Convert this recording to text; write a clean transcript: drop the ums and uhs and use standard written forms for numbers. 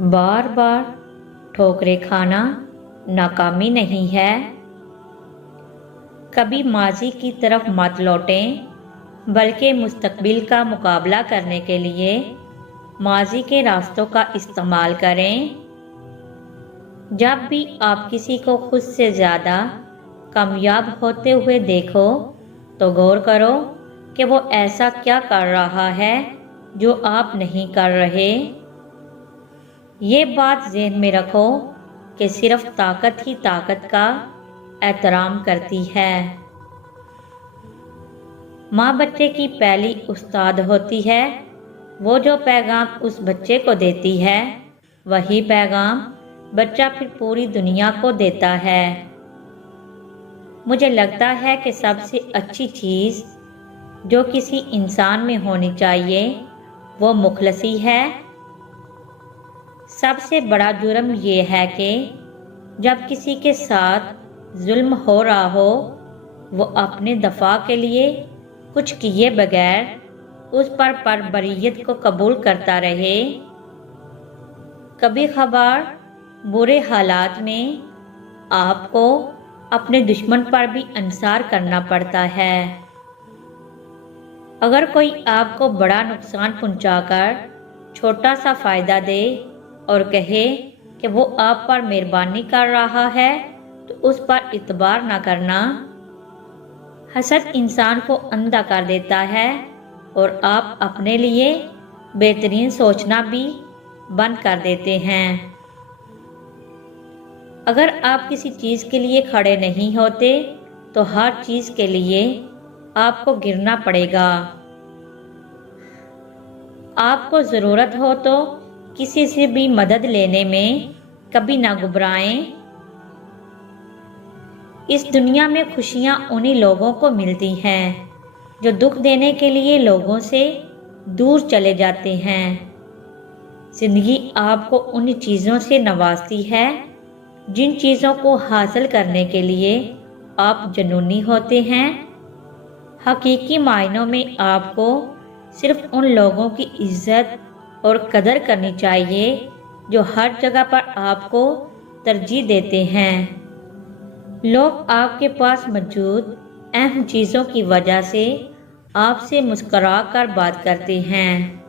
बार बार ठोकरें खाना नाकामी नहीं है। कभी माजी की तरफ मत लौटें, बल्कि मुस्तकबिल का मुकाबला करने के लिए माजी के रास्तों का इस्तेमाल करें। जब भी आप किसी को खुद से ज़्यादा कामयाब होते हुए देखो तो गौर करो कि वो ऐसा क्या कर रहा है जो आप नहीं कर रहे। ये बात ज़हन में रखो कि सिर्फ ताकत ही ताकत का एहतराम करती है। माँ बच्चे की पहली उस्ताद होती है। वो जो पैगाम उस बच्चे को देती है, वही पैगाम बच्चा फिर पूरी दुनिया को देता है। मुझे लगता है कि सबसे अच्छी चीज़ जो किसी इंसान में होनी चाहिए वो मुखलसी है। सबसे बड़ा जुर्म ये है कि जब किसी के साथ जुल्म हो रहा हो, वो अपने दफा के लिए कुछ किए बगैर उस पर बरीयत को कबूल करता रहे। कभी खबर बुरे हालात में आपको अपने दुश्मन पर भी इंसार करना पड़ता है। अगर कोई आपको बड़ा नुकसान पहुंचाकर छोटा सा फ़ायदा दे और कहे कि वो आप पर मेहरबानी कर रहा है, तो उस पर इतबार न करना। हसद इंसान को अंधा कर देता है और आप अपने लिए बेहतरीन सोचना भी बंद कर देते हैं। अगर आप किसी चीज़ के लिए खड़े नहीं होते तो हर चीज़ के लिए आपको गिरना पड़ेगा। आपको ज़रूरत हो तो किसी से भी मदद लेने में कभी ना घबराएं। इस दुनिया में खुशियाँ उन्हीं लोगों को मिलती हैं जो दुख देने के लिए लोगों से दूर चले जाते हैं। ज़िंदगी आपको उन चीज़ों से नवाजती है जिन चीज़ों को हासिल करने के लिए आप जुनूनी होते हैं। हकीकी मायनों में आपको सिर्फ उन लोगों की इज्जत और कदर करनी चाहिए जो हर जगह पर आपको तरजीह देते हैं। लोग आपके पास मौजूद अहम चीज़ों की वजह से आपसे मुस्कुरा कर बात करते हैं।